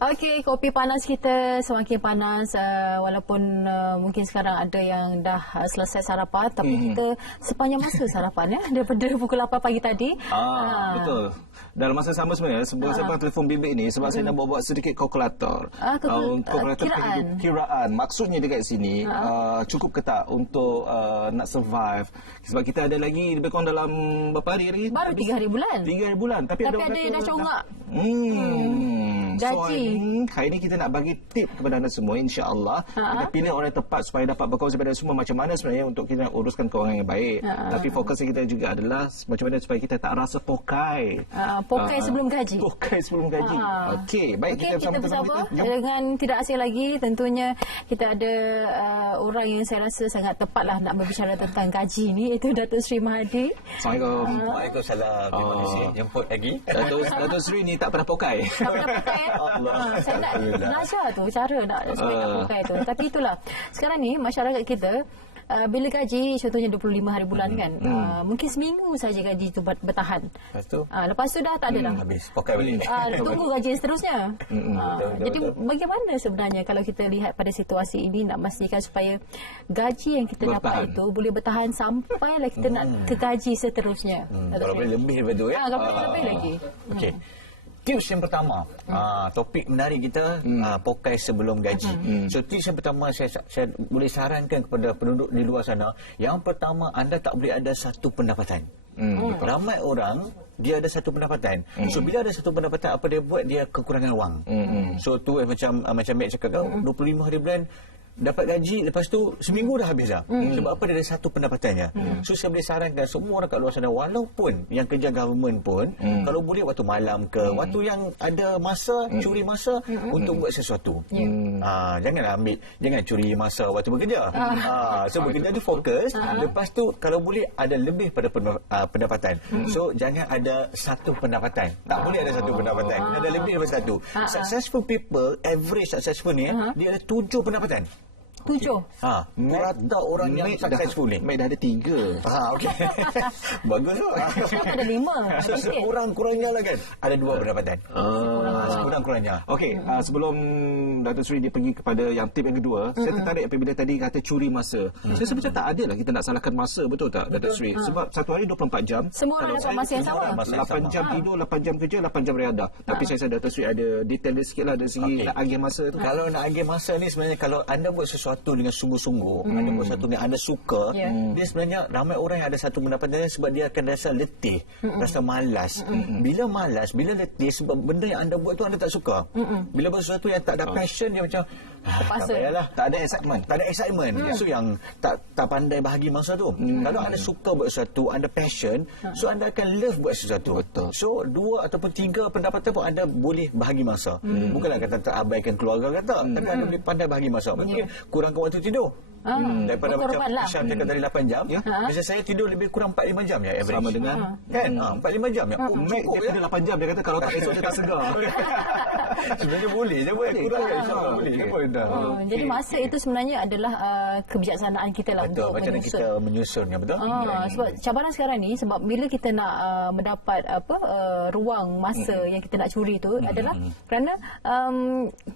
Okey, kopi panas kita semakin panas walaupun mungkin sekarang ada yang dah selesai sarapan tapi kita sepanjang masa sarapan ya daripada pukul 8 pagi tadi. Betul. Dalam masa sama sebenarnya sebuah telefon bimbit ni sebab saya nak buat sedikit kalkulator. Kalkulator kiraan. Maksudnya dekat sini cukup ke tak untuk nak survive. Sebab kita ada lagi lebih kurang dalam berapa hari lagi? Baru 3 hari bulan. 3 hari bulan. Tapi ada yang dah congak. So, hari ini kita nak bagi tip kepada anda semua, insya-Allah. Kita pilih orang yang tepat supaya dapat berkongsi kepada semua macam mana sebenarnya untuk kita uruskan kewangan yang baik. Tapi fokus kita juga adalah macam mana supaya kita tak rasa pokai. Pokai sebelum gaji. Pokai sebelum gaji. Okey, baik kita bersama dengan tidak asing lagi tentunya kita ada orang yang saya rasa sangat tepatlah nak berbicara tentang gaji ni, itu Datuk Seri Mahathir. Assalamualaikum. Waalaikumsalam. Terima kasih jemput lagi. Datuk Seri ni tak pernah pokai. Tak pernah pokai. Saya nak belajar tu cara nak supaya tak pokai tu. Tapi itulah. Sekarang ni masyarakat kita bila gaji contohnya 25 hari bulan kan, mungkin seminggu saja gaji itu bertahan. Lepas tu dah tak ada dah. Habis pokai balik. Tunggu gaji seterusnya. Jadi bagaimana sebenarnya kalau kita lihat pada situasi ini nak memastikan supaya gaji yang kita dapat itu boleh bertahan sampailah kita nak ke gaji seterusnya. Kalau boleh lebih daripada tu ya. Kalau boleh lebih lagi. Okey. Tips yang pertama, topik menarik kita, pokai sebelum gaji. So tips yang pertama saya boleh sarankan kepada penduduk di luar sana, yang pertama anda tak boleh ada satu pendapatan. Ramai orang dia ada satu pendapatan. So bila ada satu pendapatan, apa dia buat? Dia kekurangan wang. So tu macam Mek cakap, 25 hari bulan dapat gaji, lepas tu seminggu dah habis dah. Sebab apa? Dia ada satu pendapatannya. So saya boleh sarankan semua orang kat luar sana, walaupun yang kerja government pun, kalau boleh waktu malam ke, waktu yang ada masa, curi masa untuk buat sesuatu. Janganlah jangan curi masa waktu bekerja. So bekerja tu fokus, lepas tu kalau boleh ada lebih pada pendapatan. So jangan ada satu pendapatan. Tak boleh ada satu pendapatan. Ada lebih daripada satu. Successful people, average successful ni, dia ada 7 pendapatan. 7. Rata orang yang successful ni. Mek dah ada 3. Okey. Bagus tu. Ada 5. Sekurang-kurangnya lah kan. Ada 2 pendapatan. Sekurang-kurangnya. Okey, sebelum Datuk Seri dia pergi kepada yang tip yang kedua, saya tertarik apabila tadi kata curi masa. Saya sebenarnya tak ada lah kita nak salahkan masa, betul tak Datuk Seri? Sebab satu hari 24 jam. Semua orang dapat masa yang sama. 8 jam tidur, 8 jam kerja, 8 jam bereadah. Tapi saya rasa Datuk Seri ada detail dia sikit lah dari segi nak agih masa tu. Kalau nak agih masa ni sebenarnya kalau anda buat sesuatu dengan sungguh-sungguh, anda buat sesuatu yang anda suka, dia sebenarnya ramai orang yang ada satu pendapatan sebab dia akan rasa letih, rasa malas. Bila malas, bila letih sebab benda yang anda buat tu anda tak suka. Bila buat sesuatu yang tak ada passion, dia macam tak payahlah, tak ada excitement. So yang tak pandai bahagi masa tu. Kalau anda suka buat sesuatu, anda passion, so anda akan love buat sesuatu. So 2 ataupun 3 pendapatan pun anda boleh bahagi masa. Bukanlah kata tak abaikan keluarga kata, tapi anda boleh pandai bahagi masa. Mungkin kurangkan waktu tidur. Daripada macam Syam cakap dari 8 jam, biasa saya tidur lebih kurang 4-5 jam ya average. Sama dengan kan 4-5 jam ya. Mek dia tidur 8 jam, dia kata kalau tak esok dia tak segar. Sebenarnya boleh je buat kurang kan, insya-Allah boleh je pun. Jadi masa itu sebenarnya adalah kebijaksanaan kita lah untuk macam mana kita menyusunnya, betul? Sebab cabaran sekarang ni, sebab bila kita nak mendapat ruang masa yang kita nak curi tu adalah kerana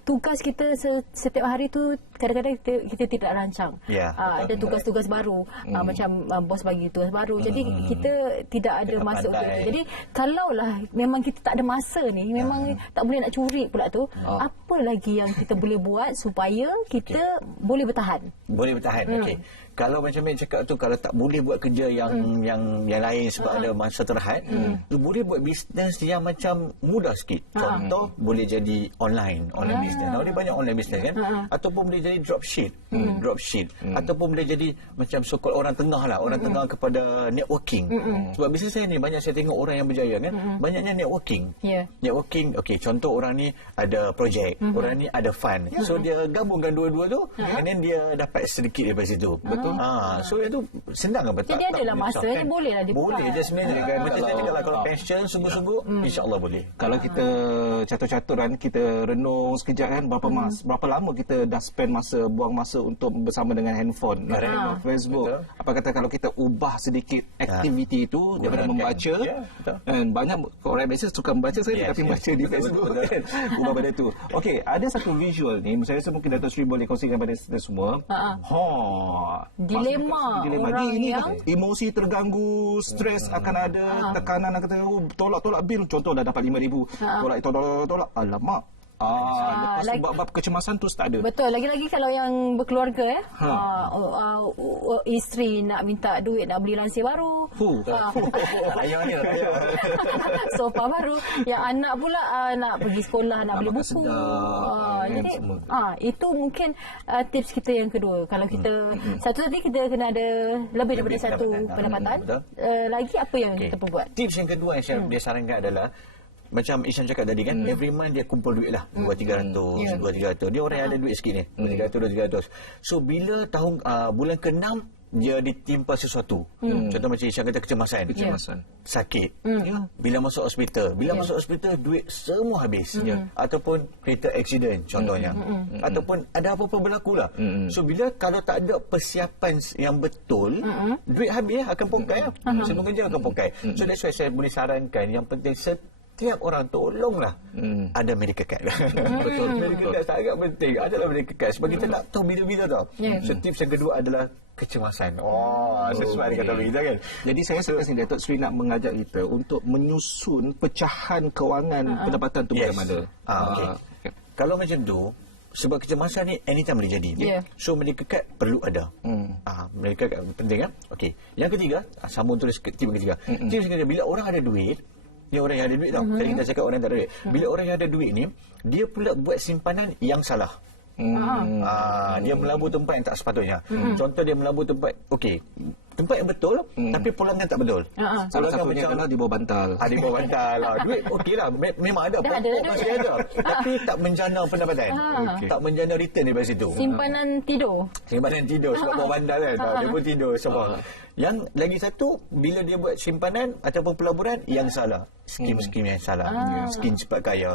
tugas kita setiap hari tu kadang-kadang kita tidak rancang. Ada tugas-tugas baru, macam bos bagi tugas baru. Jadi kita tidak ada masa untuk itu. Jadi kalaulah memang kita tak ada masa ni, memang tak boleh nak curi pula tu, apa lagi yang kita boleh buat supaya kita boleh bertahan? Boleh bertahan. Okey. Kalau macam Mek cakap tu, kalau tak boleh buat kerja yang lain sebab ada masa terhad, boleh buat bisnes yang macam mudah sikit. Contoh boleh jadi online bisnes. Ada banyak online bisnes kan, ataupun boleh jadi dropship, ataupun boleh jadi macam so-called orang tengah lah, orang tengah kepada networking. Sebab bisnes saya ni banyak saya tengok orang yang berjaya kan, banyaknya networking. Networking, okey, contoh orang ni ada projek, orang ni ada fund. So dia gabungkan dua-dua tu, and then dia dapat sedikit daripada situ. So itu senang apa tak? Jadi adalah masa ni bolehlah dibuat. Boleh je sebenarnya kan. Macam tadi kalau pension sungguh-sungguh, insya-Allah boleh. Kalau kita catur-caturan, kita renung sekejap kan, berapa lama kita dah spend buang masa untuk bersama dengan handphone, Facebook. Betul. Apa kata kalau kita ubah sedikit aktiviti itu daripada membaca, dan banyak orang biasa suka membaca, saya tapi baca di Facebook kan. Ubah pada itu. Okey, ada satu visual ni, saya rasa mungkin Dato' Sri boleh kongsikan pada kita semua. Dilema orang ini yang emosi terganggu, stres akan ada, tekanan akan ada, tolak bil, contoh dah dapat 5,000, tolak, alamak. Lepas bab kecemasan tu tak ada. Betul, lagi-lagi kalau yang berkeluarga isteri nak minta duit nak beli lansir baru. Ayahnya. Sofa baru, yang anak pula nak pergi sekolah, nak beli buku. Jadi itu mungkin tips kita yang kedua. Kalau kita satu tadi kita kena ada lebih daripada satu pendapatan. Lagi apa yang kita perlu buat? Tips yang kedua yang saya sarankan adalah macam Ishan cakap tadi kan, every month dia kumpul duit lah, 200-300. Dia orang yang ada duit sikit ni, 300-300. So bila bulan ke-6 dia ditimpa sesuatu. Contoh macam Ishan kata kecemasan. Sakit. Bila masuk hospital, duit semua habis. Ataupun kereta accident contohnya. Ataupun ada apa-apa berlaku lah. So bila kalau tak ada persiapan yang betul, duit habis akan pokai lah. Semua kerja akan pokai. So that's why saya boleh sarankan yang penting setiap orang tolonglah ada medical card. Betul. Medical card sangat penting. Adalah medical card sebab kita tak tahu bila-bila tau. So tips yang kedua adalah kecemasan. Sesuai dengan kata kita kan. Jadi saya rasa Dato' Sri nak mengajak kita untuk menyusun pecahan kewangan pendapatan tu bagaimana. Kalau macam tu, sebab kecemasan ni anytime boleh jadi. So medical card perlu ada. Medical card penting kan. Okey. Yang ketiga, sama untuk tip yang ketiga. Tip yang ketiga, bila orang ada duit, ni orang yang ada duit tau. Tadi kita cakap orang yang tak ada duit. Bila orang yang ada duit ni, dia pula buat simpanan yang salah. Dia melabur tempat yang tak sepatutnya. Contoh dia melabur tempat, tempat yang betul, tapi pulangan tak betul. Salah satunya adalah di bawah bantal. Di bawah bantal lah. Duit okeylah, memang ada, pokok masih ada. Tapi tak menjana pendapatan. Tak menjana return daripada situ. Simpanan tidur sebab bawah bantal kan. Dia pun tidur sebab. Yang lagi satu, bila dia buat simpanan ataupun pelaburan yang salah, skim-skim yang salah, skim cepat kaya.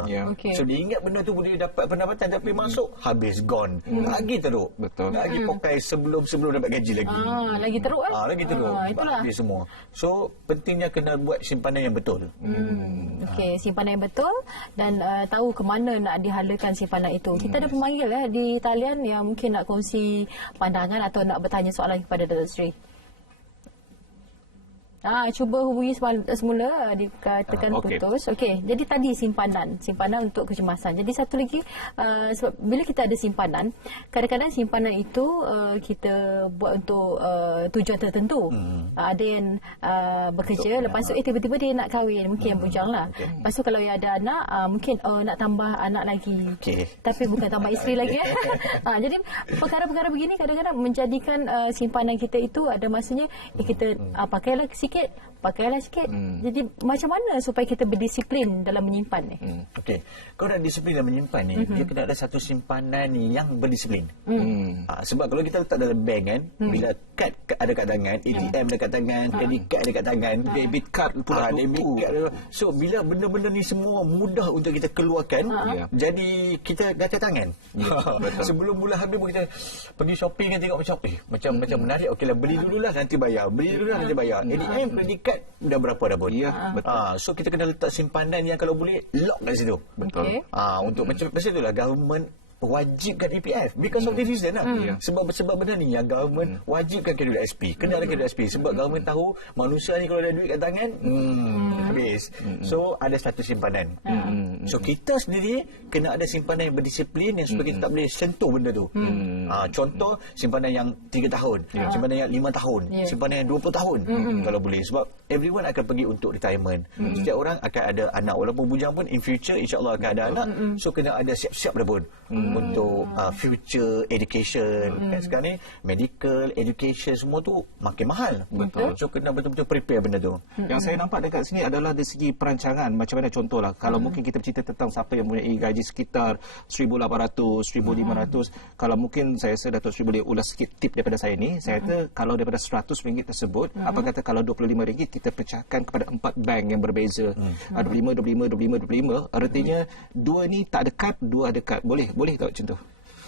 So dia ingat benda tu boleh dapat pendapatan, tapi masuk habis, gone. Lagi teruk. Betul. Lagi pokai sebelum dapat gaji lagi. Lagi teruk kan? Lagi teruk. Itulah. Habis semua. So pentingnya kena buat simpanan yang betul. Simpanan yang betul dan tahu ke mana nak dihalakan simpanan itu. Kita ada pemanggil di talian yang mungkin nak kongsi pandangan atau nak bertanya soalan kepada Dato' Sri. Cuba hubungi semula, dikatakan putus. Okey, jadi tadi simpanan untuk kecemasan. Jadi satu lagi, sebab bila kita ada simpanan, kadang-kadang simpanan itu kita buat untuk tujuan tertentu. Ada yang bekerja, lepas tu tiba-tiba dia nak kahwin, mungkin yang bujang lah. Lepas tu kalau yang ada anak, mungkin nak tambah anak lagi. Tapi bukan tambah isteri lagi. Jadi perkara-perkara begini kadang-kadang menjadikan simpanan kita itu ada masanya kita pakailah sikit. Jadi macam mana supaya kita berdisiplin dalam menyimpan ni? Kalau nak disiplin dalam menyimpan ni, dia kena ada satu simpanan ni yang berdisiplin. Sebab kalau kita letak dalam bank kan, bila kad ada kat tangan, ATM dekat tangan, credit card dekat tangan, debit card pula, so bila benda-benda ni semua mudah untuk kita keluarkan, jadi kita dah ada tangan. Sebelum bulan habis pun kita pergi shopping kan, tengok macam menarik, okeylah beli dululah nanti bayar, ATM, credit card dah berapa dah pun. So kita kena letak simpanan yang kalau boleh lock kat situ. Betul. Untuk macam itulah government wajibkan EPF because of this reason lah. Sebab benda ni yang government wajibkan KWSP. Kena ada KWSP sebab government tahu manusia ni kalau ada duit kat tangan habis. So ada satu simpanan. So kita sendiri kena ada simpanan yang berdisiplin yang supaya kita tak boleh sentuh benda tu. Contoh simpanan yang 3 tahun, simpanan yang 5 tahun, simpanan yang 20 tahun kalau boleh, sebab everyone akan pergi untuk retirement. Setiap orang akan ada anak, walaupun bujang pun in future insya-Allah akan ada anak. So kena ada siap-siap dah pun. untuk future education. Kan sekarang ni medical education semua tu makin mahal. Betul. So kena betul-betul prepare benda tu. Yang saya nampak dekat sini adalah dari segi perancangan. Macam mana contohlah, kalau mungkin kita bercerita tentang siapa yang mempunyai gaji sekitar 1,800, 1,500, kalau mungkin saya rasa Datuk Seri boleh ulas sikit tip daripada saya ni. Saya kata kalau daripada RM100 tersebut, apa kata kalau RM25 kita pecahkan kepada 4 bank yang berbeza. 25, 25, 25, 25. Artinya dua ni tak dekat, dua dekat. Boleh tak macam tu?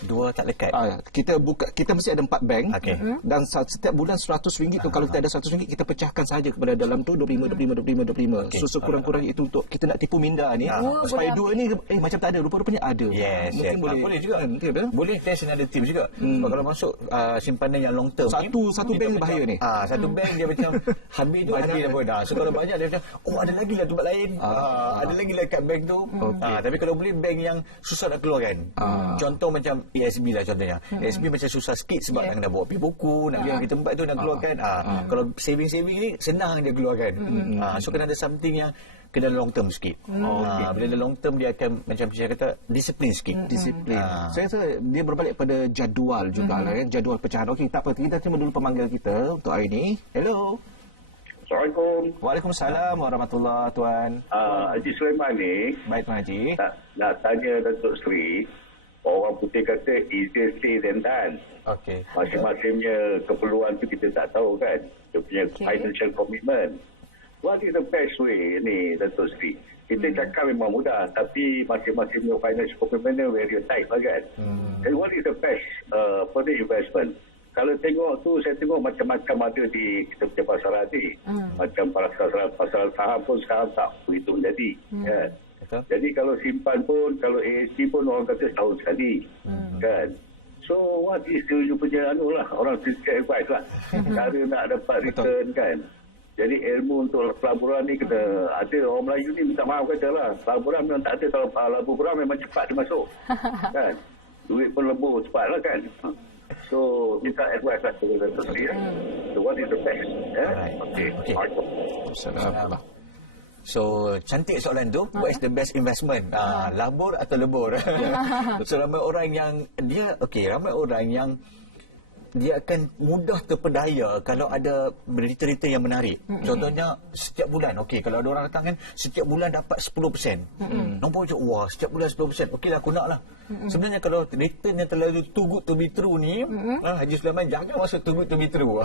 Dua tak dekat. Kita mesti ada 4 bank. Okey. Dan setiap bulan RM100 tu, kalau kita ada RM100 kita pecahkan saja kepada dalam tu 25, 25, 25, 25. Okey. So sekurang-kurang itu untuk kita nak tipu minda ni, supaya dua ni macam tak ada, rupa-rupanya ada. Yes, Mungkin boleh juga. Boleh test ada tip juga. Kalau masuk simpanan yang long term satu bank bahaya ni. Satu bank dia macam habis tu habis dah pun. So kalau banyak dia macam ada lagi lah tempat lain. Ada lagi lah kat bank tu. Tapi kalau boleh bank yang susah nak keluarkan. Contoh macam ASB lah contohnya. ASB macam susah sikit sebab nak kena bawa pergi buku, nak pergi tempat tu nak keluarkan. Kalau saving ni senang dia keluarkan. So kena ada something yang kena long term sikit. Bila ada long term dia akan macam saya kata disiplin sikit. Disiplin. Saya rasa dia berbalik pada jadual juga lah kan. Jadual pecahan. Okey, tak apa. Kita terima dulu pemanggil kita untuk hari ini. Hello. Assalamualaikum. Waalaikumsalam warahmatullahi tuan. Haji Sulaiman ni. Baik Tuan Haji. Nak tanya Datuk Seri. Orang putih kata easier say than done. Okey. Masing-masingnya keperluan tu kita tak tahu kan. Dia punya financial commitment. What is the best way ni Datuk Seri? Kita cakap memang mudah, tapi masing-masingnya financial commitment ni very tight lah kan. And what is the best for the investment? Kalau tengok tu, saya tengok macam-macam ada di kita punya pasar hati. Macam pasar saham pun sekarang tak begitu menjadi. Kan? Jadi kalau simpan pun, kalau ASG pun orang kata setahun sekali. Kan? So what is you punya orang fiscal advice lah. Cara nak dapat return kan. Jadi ilmu untuk pelaburan ni kena ada. Orang Melayu ni minta maaf kata lah. Pelaburan memang tak ada. Kalau pelaburan memang cepat dia masuk. Kan? Duit pun lebur cepat lah kan. So minta advice lah kepada Datuk Seri. So what is the best? Okay. Assalamualaikum. So cantik soalan tu. What is the best investment? Labur atau lebur? So ramai orang yang ramai orang yang dia akan mudah terpedaya kalau ada berita-berita yang menarik. Contohnya setiap bulan, kalau ada orang datang kan setiap bulan dapat 10%. Nampak macam wah, setiap bulan 10%. Okeylah aku nak lah. Sebenarnya kalau return yang terlalu too good to be true ni, Haji Sulaiman jangan masuk too good to be true.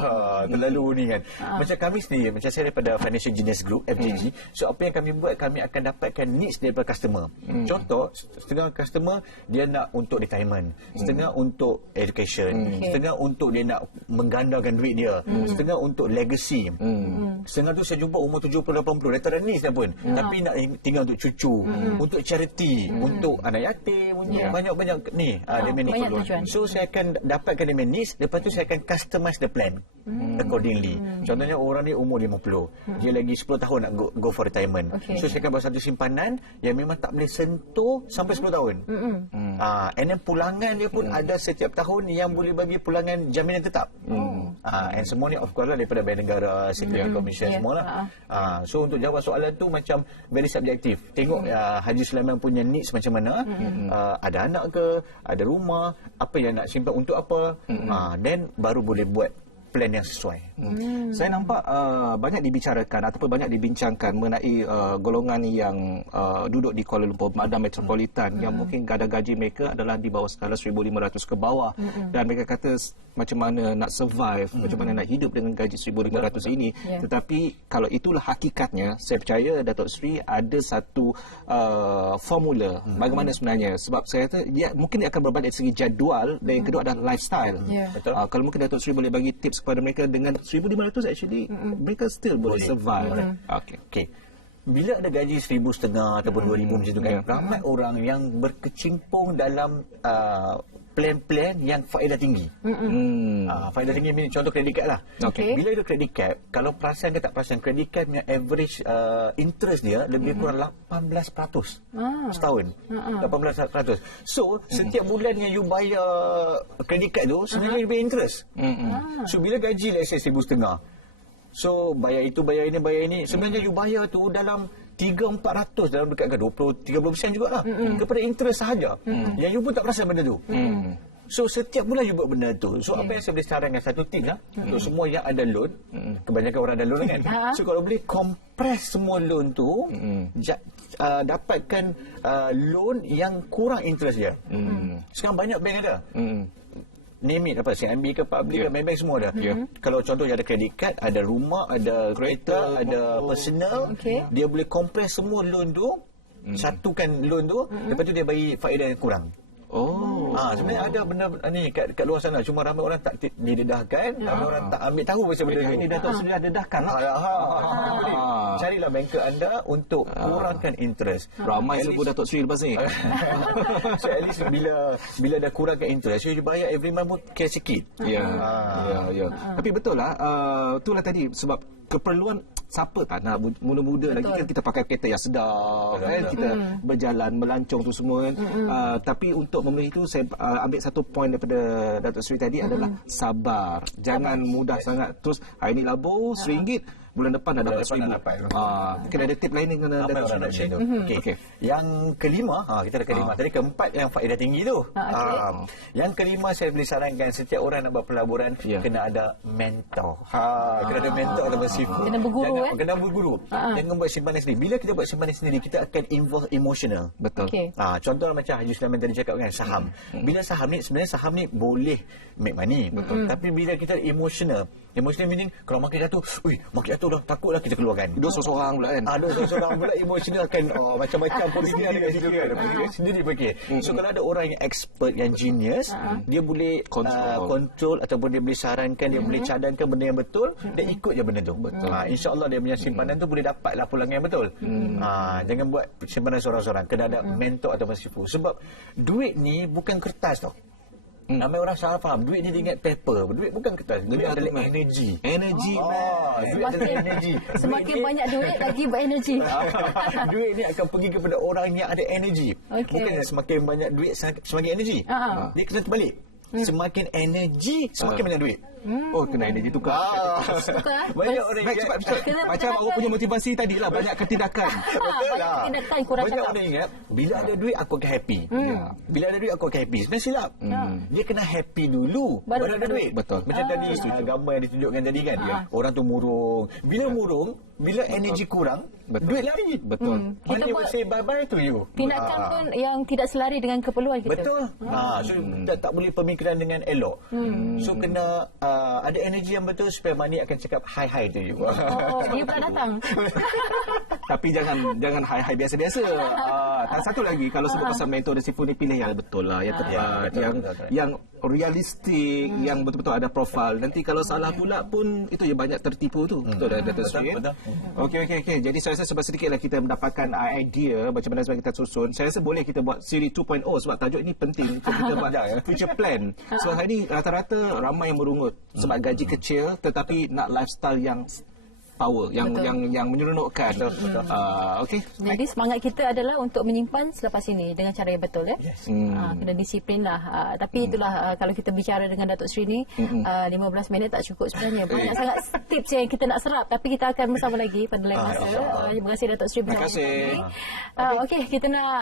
Terlalu ni kan. Macam kami sendiri, macam saya daripada Financial Genius Group, FGG. So apa yang kami buat, kami akan dapatkan needs daripada customer. Contoh, setengah customer dia nak untuk retirement, setengah untuk education, setengah untuk dia nak menggandakan duit dia, setengah untuk legacy, setengah tu saya jumpa umur 70-80 dah tak ada needs dah pun, tapi nak tinggal untuk cucu, untuk charity, untuk anak yatim, banyak-banyak ni so saya akan dapatkan dia needs, lepas tu saya akan customize the plan accordingly. Contohnya orang ni umur 50, dia lagi 10 tahun nak go for retirement, so saya akan buat satu simpanan yang memang tak boleh sentuh sampai 10 tahun. And then pulangan dia pun ada setiap tahun yang boleh bagi pulangan jaminan tetap. And semua ni of course lah daripada Bank Negara, Security Commission semua lah. So untuk jawab soalan tu macam very subjektif. Tengok Haji Sulaiman punya needs macam mana, ada anak ke, ada rumah, apa yang nak simpan untuk apa, then baru boleh buat plan yang sesuai. Saya nampak banyak dibicarakan ataupun banyak dibincangkan mengenai golongan yang duduk di Kuala Lumpur, Madam Metropolitan, yang mungkin kadar gaji mereka adalah di bawah skala 1,500 ke bawah, dan mereka kata macam mana nak survive, macam mana nak hidup dengan gaji 1,500 ini. Tetapi kalau itulah hakikatnya, saya percaya Datuk Seri ada satu formula bagaimana sebenarnya, sebab saya kata mungkin dia akan berbalik dari segi jadual, dan yang kedua adalah lifestyle. Kalau mungkin Datuk Seri boleh bagi tips kepada mereka dengan 1,500 actually mereka still boleh survive. Okay. Bila ada gaji 1,500 ataupun 2,000 macam tu kan, ramai orang yang berkecimpung dalam plan-plan yang faedah tinggi. Faedah tinggi ni contoh kredit card lah. Bila ada kredit card, kalau perasan ke tak perasan, kredit card punya average interest dia lebih kurang 18% setahun. 18%. So setiap bulan yang you bayar kredit card tu sebenarnya you bayar interest. So bila gaji let's say 1,500, so bayar itu, bayar ini, sebenarnya you bayar tu dalam 300-400 dalam dekat 20-30% jugalah kepada interest sahaja. Yang you pun tak perasan benda tu. So setiap bulan you buat benda tu. So apa yang saya boleh sarankan satu tip lah untuk semua yang ada loan, kebanyakan orang ada loan kan. So kalau boleh compress semua loan tu, dapatkan loan yang kurang interest dia. Sekarang banyak bank ada. Name it, apa, CIMB ke Public ke Maybank semua ada. Kalau contohnya ada credit card, ada rumah, ada kereta, ada personal, dia boleh compress semua loan tu, satukan loan tu, lepas tu dia bagi faedah yang kurang. Sebenarnya ada benda ni kat luar sana, cuma ramai orang tak didedahkan, ramai orang tak ambil tahu pasal benda ni. Ini Datuk Seri dah dedahkan lah. Carilah banker anda untuk kurangkan interest. Ramai sebut Datuk Seri lepas ni. So at least bila dah kurangkan interest, you bayar every month pun kira sikit. Ya. Tapi betul lah, itulah tadi sebab keperluan siapa tak nak muda-muda lagi kan, kita pakai kereta yang sedap kan, kita berjalan melancong tu semua kan. Tapi untuk memenuhi itu saya ambil satu poin daripada Datuk Seri tadi adalah sabar. Jangan mudah sangat terus hari ni labur RM1, bulan depan dah dapat RM1,000. Kena ada tip lain yang kena Datuk Seri nak share. Okay. Yang kelima, kita ada kelima. Tadi keempat yang faedah tinggi tu. Yang kelima saya boleh sarankan setiap orang nak buat pelaburan kena ada mentor. Kena ada mentor atau sifu. Kena berguru. Kena berguru. Jangan buat simpanan sendiri. Bila kita buat simpanan sendiri, kita akan involve emotional. Betul. Contoh macam Haji Sulaiman tadi cakap kan, saham. Bila saham ni, sebenarnya saham ni boleh make money. Tapi bila kita emotional meaning kalau makin jatuh, makin jatuh dah, takutlah kita keluarkan. Dua seorang pula kan. Dua seorang pula emotional akan macam-macam positif dengan situ kan. Sendiri fikir. So kalau ada orang yang expert, yang genius, dia boleh control ataupun dia boleh sarankan, dia boleh cadangkan benda yang betul, dia ikut je benda tu. InsyaAllah dia punya simpanan tu boleh dapatlah pulangan yang betul. Jangan buat simpanan seorang-seorang. Kena ada mentor atau sifu. Sebab duit ni bukan kertas tau. Ramai orang salah faham. Duit ni dia ingat paper. Duit bukan kertas. Duit adalah energy. Energy, duit adalah energy. Semakin banyak duit, lagi berenergi. Duit ni akan pergi kepada orang yang ada energy. Bukan semakin banyak duit, semakin energy. Dia kena terbalik. Semakin energy, semakin banyak duit. Kena energy tukar. Banyak orang macam awak punya motivasi tadi lah, banyak ketindakan. Tindakan kurang banyak cakap. orang ingat bila ada duit aku akan happy. Bila ada duit aku akan happy. Sebenarnya silap. Dia kena happy dulu baru ada duit. Betul. Macam tadi gambar yang ditunjukkan tadi kan, orang tu murung. Bila murung, bila energi kurang, duit lari. Betul. Kita buat say bye-bye to you. Tindakan pun yang tidak selari dengan keperluan kita. Betul. So kita tak boleh pemikiran dengan elok. So kena ada energi yang betul supaya money akan cakap hi to you. Dia pula datang. Tapi jangan hi biasa-biasa. Satu lagi, kalau sebut pasal mentor dan sifu ni, pilih yang betul lah, yang tepat, yang realistik, yang betul-betul ada profil. Nanti kalau salah pula pun itu je banyak tertipu tu. Betul dah Datuk Seri. Okey. Jadi saya rasa sebab sedikitlah kita mendapatkan idea macam mana sebab kita susun. Saya rasa boleh kita buat siri 2.0 sebab tajuk ini penting untuk kita buat future plan. Sebab hari ni rata-rata ramai yang merungut sebab gaji kecil tetapi nak lifestyle yang power, yang menyeronokkan. Okey. Jadi semangat kita adalah untuk menyimpan selepas ini dengan cara yang betul kena disiplin lah. Tapi itulah kalau kita bicara dengan Datuk Seri ni 15 minit tak cukup sebenarnya. Banyak sangat tips yang kita nak serap, tapi kita akan bersama lagi pada lain masa. Terima kasih Datuk Seri bersama kami. Okey, kita nak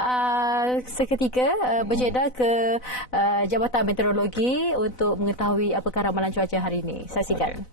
seketika berjeda ke Jabatan Meteorologi untuk mengetahui apakah ramalan cuaca hari ini. Saksikan.